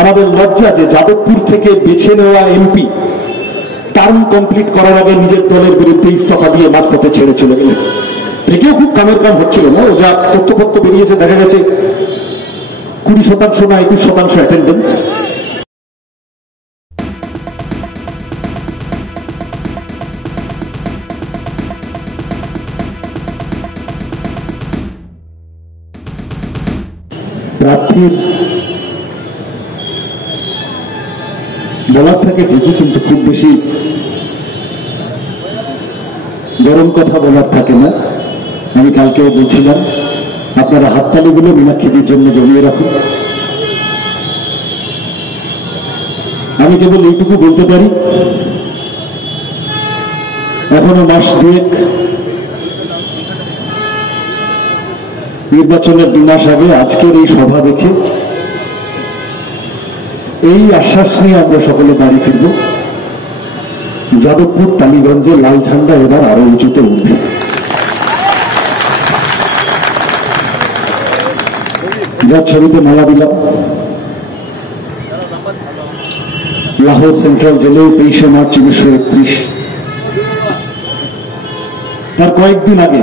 আমাদের লজ্জা যে যাদবপুর থেকে বেছে নেওয়া এমপি টার্ম কমপ্লিট করার আগে নিজের দলের বিরুদ্ধে ইস্তফা দিয়ে মাঝপথে ছেড়ে চলে গেলেন। থেকেও খুব কামের কাম হচ্ছিল না, ও যা তথ্যপত্র বেরিয়েছে দেখা গেছে 20% না 21% অ্যাটেন্ডেন্স। প্রার্থীর বলার থাকে ঠিকই, কিন্তু খুব বেশি গরম কথা বলার থাকে না। আমি কালকেও বলছিলাম, আপনারা হাততালিগুলো মীনাক্ষীদের জন্য জমিয়ে রাখুন। আমি কেবল এইটুকু বলতে পারি, এখনো মাস দুয়েক, নির্বাচনের 2 মাস আগে আজকের এই সভা দেখে এই আশ্বাস নিয়ে আমরা সকলে বাড়ি ফিরব, যাদবপুর টালিগঞ্জে লাল ঝান্ডা এবার আরো উঁচুতে উঠবে। যার ছবিতে মালা দিলাম, লাহোর সেন্ট্রাল জেলে 23শে মার্চ 1931। তার কয়েকদিন আগে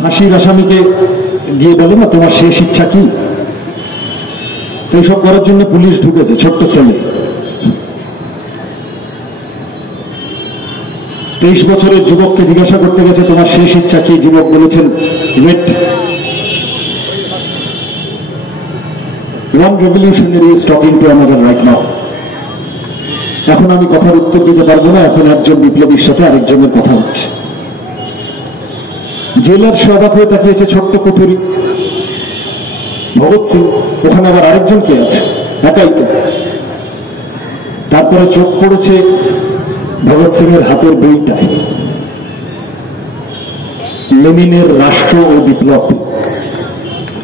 ফাঁসির আসামিকে গিয়ে বলে না, তোমার শেষ ইচ্ছা কি? এইসব করার জন্য পুলিশ ঢুকেছে ছোট্ট ছেলে। 23 বছরের যুবককে জিজ্ঞাসা করতে গেছে, তোমার শেষ ইচ্ছা কি? যুবক বলেছেন, late one revolutionary is talking to another right now. এখন আমি কথার উত্তর দিতে পারবো না, এখন একজন বিপ্লবীর সাথে আরেকজনের কথা হচ্ছে। জেলার সে অবাক হয়ে তাকিয়েছে, ছোট্ট কুঠুরি ভগৎ সিং, ওখানে আবার আরেকজন কে আছে? একাই তো। তারপরে চোখ পড়েছে ভগৎ সিং এর হাতের বইটায়, লেনিনের রাষ্ট্র ও বিপ্লব।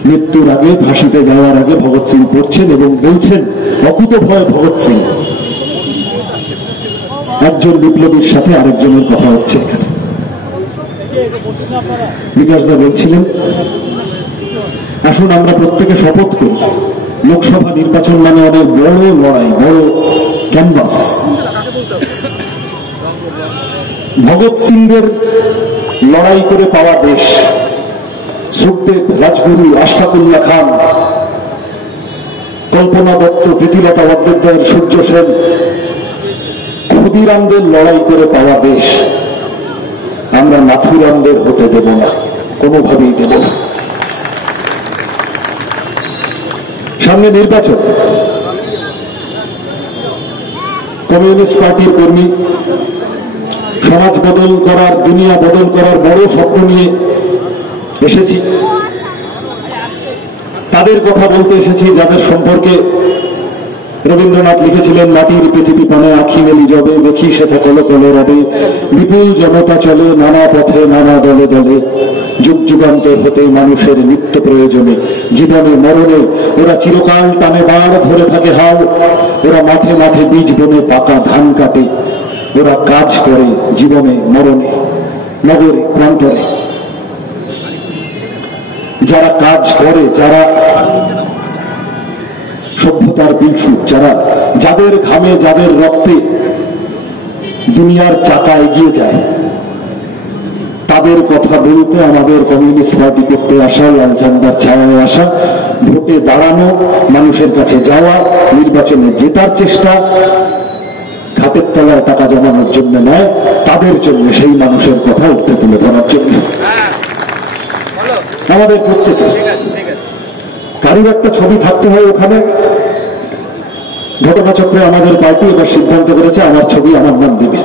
মৃত্যুর আগে, ফাঁসিতে যাওয়ার আগে ভগৎ সিং পড়ছেন এবং বলছেন, অকুতভয় ভগৎ সিং। একজন বিপ্লবীর সাথে আরেকজনের কথা হচ্ছে এখানে। বিকাশদা বলছিলেন, আসুন আমরা প্রত্যেকে শপথ করি, লোকসভা নির্বাচন মানে অনেক বড় লড়াই, বড় ক্যানভাস। ভগৎ সিংদের লড়াই করে পাওয়া দেশ, সুখদেব, রাজগুরু, আশফাকুল্লাহ খান, কল্পনা দত্ত, প্রীতিলতা ওয়াদ্দেদার, সূর্য সেন, ক্ষুদিরামদের লড়াই করে পাওয়া দেশ আমরা নাথুরামদের হতে দেব না, কোনোভাবেই দেব না। সামনে নির্বাচন, কমিউনিস্ট পার্টির কর্মী সমাজ বদল করার, দুনিয়া বদল করার বড় স্বপ্ন নিয়ে এসেছি। তাদের কথা বলতে এসেছি, যাদের সম্পর্কে রবীন্দ্রনাথ লিখেছিলেন, মাটির পৃথিবী পানে আঁখি মেলি যাবে, দেখি সেথা কলে কলে রবে, বিপুল জনতা চলে নানা পথে নানা দলে দলে, যুগ যুগান্তর হতে মানুষের নিত্য প্রয়োজনে, জীবনে মরণে ওরা চিরকাল টানে বার ধরে থাকে হাল, ওরা মাঠে মাঠে বীজ বনে পাকা ধান কাটে, ওরা কাজ করে জীবনে মরণে, নগরে প্রান্তরে। যারা কাজ করে, যারা সভ্যতার বিলসুক, যাদের ঘামে, যাদের রক্তে দুনিয়ার চাকা এগিয়ে যায়, তাদের কথা বলতে আমাদের কমিউনিস্ট পার্টি করতে আসা, লাল ঝান্ডার ছায়ায় আসা, ভোটে দাঁড়ানো, মানুষের কাছে যাওয়া, নির্বাচনে জেতার চেষ্টা, হাতের তলায় টাকা জমানোর জন্য নয়, তাদের জন্য, সেই মানুষের কথা উঠতে তুলে ধরার জন্য। আমাদের প্রত্যেকে কারোর একটা ছবি থাকতে হয় ওখানে। ঘটনাচক্রে আমাদের পার্টি এবার সিদ্ধান্ত করেছে আমার ছবি আমার নাম দেবে,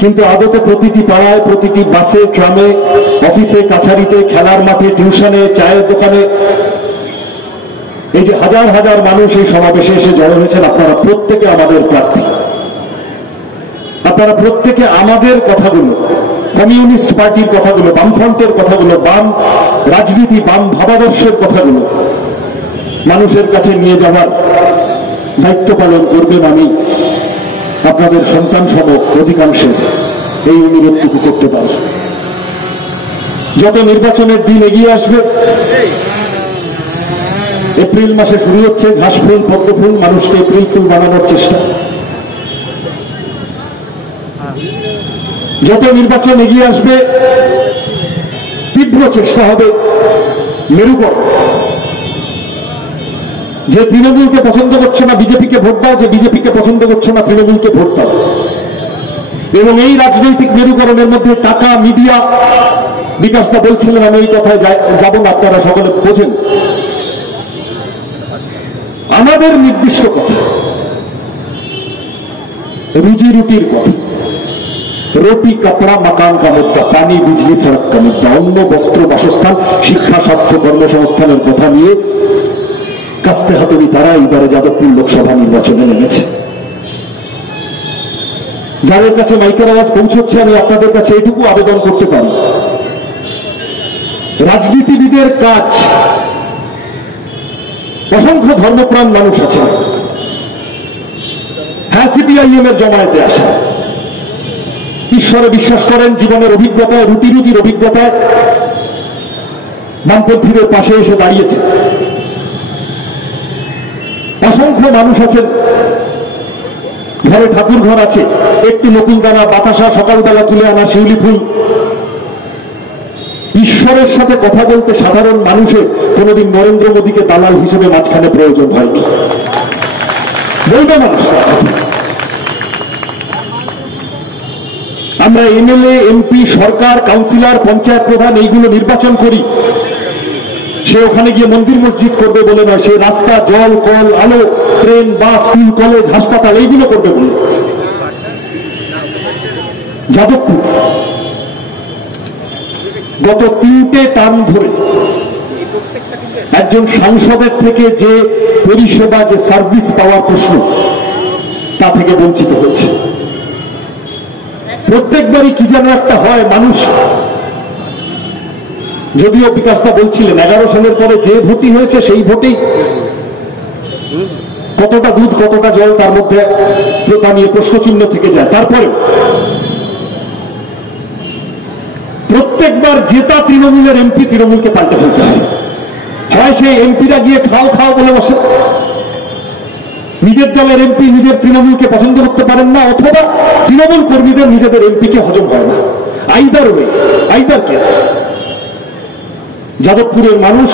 কিন্তু আদতে প্রতিটি পাড়ায়, প্রতিটি বাসে, ট্রামে, অফিসে, কাছারিতে, খেলার মাঠে, টিউশনে, চায়ের দোকানে, এই যে হাজার হাজার মানুষ এই সমাবেশে এসে জড়ো হয়েছেন, আপনারা প্রত্যেকে আমাদের প্রার্থী। আপনারা প্রত্যেকে আমাদের কথাগুলো, কমিউনিস্ট পার্টির কথাগুলো, বামফ্রন্টের কথাগুলো, বাম রাজনীতি, বাম ভাবাদর্শের কথাগুলো মানুষের কাছে নিয়ে যাওয়ার দায়িত্ব পালন করবেন। আমি আপনাদের সন্তান সহ অধিকাংশের এই অনুরোধটুকু করতে পারি। যত নির্বাচনের দিন এগিয়ে আসবে, এপ্রিল মাসে শুরু হচ্ছে ঘাস ফুল পদ্ম ফুল, মানুষকে এপ্রিল ফুল বানানোর চেষ্টা। যত নির্বাচন এগিয়ে আসবে তীব্র চেষ্টা হবে মেরুকরণ। যে তৃণমূলকে পছন্দ করছে না বিজেপিকে ভোট দাও, যে বিজেপিকে পছন্দ করছে না তৃণমূলকে ভোট দাও। এবং এই রাজনৈতিক মেরুকরণের মধ্যে টাকা, মিডিয়া, বিকাশদা বলছিলেন, আমি এই কথায় যাব না, আপনারা সকলে বোঝেন। আমাদের নির্দিষ্ট কথা, রুজি রুটির কথা, রুটি কাপড়া মাকান কা মুদ্দা, পানি বিজলি সড়ক কা মুদ্দা, অন্ন বস্ত্র বাসস্থান শিক্ষা স্বাস্থ্য কর্মসংস্থানের কথা নিয়ে কাস্তে হাতুড়ি তারা এবারে যাদবপুর লোকসভা নির্বাচনে নেমেছে। যাদের কাছে মাইকের আওয়াজ পৌঁছচ্ছে, আমি আপনাদের কাছে এটুকু আবেদন করতে পারি, রাজনীতিবিদের কাজ, অসংখ্য ধর্মপ্রাণ মানুষ আছে, হ্যাঁ সিপিআইএম এর জমায়েতে আসে, ঈশ্বরে বিশ্বাস করেন, জীবনের অভিজ্ঞতায়, রুটি রুজির অভিজ্ঞতায় বামপন্থীদের পাশে এসে দাঁড়িয়েছে। অসংখ্য মানুষ আছেন, ঘরে ঠাকুর ঘর আছে, একটু নকুলদানা, বাতাসা, সকালবেলা তুলে আনা শিউলি ফুল, ঈশ্বরের সাথে কথা বলতে সাধারণ মানুষের কোনোদিন নরেন্দ্র মোদীকে দালাল হিসেবে মাঝখানে প্রয়োজন হয়নি। বলবে মানুষ, আমরা এমএলএ, এমপি, সরকার, কাউন্সিলর, পঞ্চায়েত প্রধান এইগুলো নির্বাচন করি, সে ওখানে গিয়ে মন্দির মসজিদ করবে বলে নয়, সে রাস্তা, জল, কল, আলো, ট্রেন, বাস, স্কুল, কলেজ, হাসপাতাল এইগুলো করবে বলে। যাদবপুর গত 3টে টার্ম ধরে একজন সাংসদের থেকে যে পরিষেবা, যে সার্ভিস পাওয়ার প্রশ্ন, তা থেকে বঞ্চিত হয়েছে। প্রত্যেকবারই কি যেন একটা হয়, মানুষ, যদিও বিকাশদা বলছিলেন 11 সালের পরে যে ভোটই হয়েছে সেই ভোটেই কতটা দুধ কতটা জল তার মধ্যে তা নিয়ে প্রশ্নচিহ্ন থেকে যায়। তারপরে প্রত্যেকবার জেতা তৃণমূলের এমপি তৃণমূলকে পাল্টে ফেলতে হয়। হয় সেই এমপিরা গিয়ে খাও খাও বলে বসে, নিজের দলের এমপি নিজের তৃণমূলকে পছন্দ করতে পারেন না, অথবা তৃণমূল কর্মীদের নিজেদের এমপিকে হজম হয় না। Either way, either case. যাদবপুরের মানুষ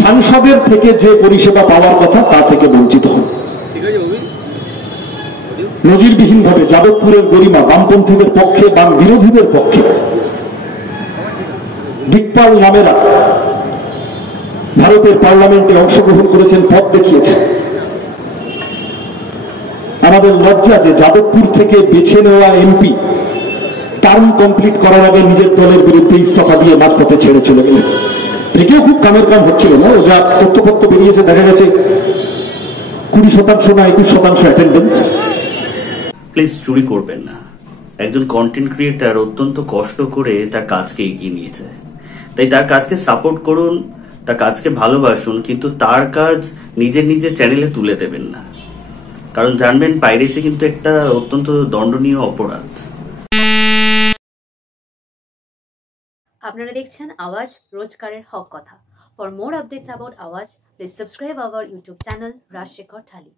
সাংসদের থেকে যে পরিষেবা পাওয়ার কথা তা থেকে বঞ্চিত হন। নজিরবিহীনভাবে যাদবপুরের গরিমা বামপন্থীদের পক্ষে, বাম বিরোধীদের পক্ষে। দিকপাল নামেরা ভারতের পার্লামেন্টে অংশগ্রহণ করেছেন, পথ দেখিয়েছেন। আমাদের লজ্জা যে যাদবপুর থেকে বেছে নেওয়া এমপি টার্ম কমপ্লিট করার আগে নিজের দলের বিরুদ্ধে ইস্তফা দিয়ে মাঝপথে ছেড়ে চলে গেলেন। থেকেও খুব কামের কাম হচ্ছিল না, যা তথ্যপত্র বেরিয়েছে দেখা গেছে 20% না 21% অ্যাটেন্ডেন্স। প্লিজ চুরি করবেন না। একজন কন্টেন্ট ক্রিয়েটার অত্যন্ত কষ্ট করে তার কাজকে এগিয়ে নিয়েছে, তাই তার কাজকে সাপোর্ট করুন, তার কাজকে ভালোবাসুন, কিন্তু তার কাজ নিজের চ্যানেলে তুলে দেবেন না, কারণ জানবেন পাইরেসি কিন্তু একটা অত্যন্ত দণ্ডনীয় অপরাধ। আপনারা দেখছেন আওয়াজ, রোজকারের হক কথা। ফর মোর আপডেটস অ্যাবাউট আওয়াজ, please subscribe our YouTube channel Rajshekhar thali.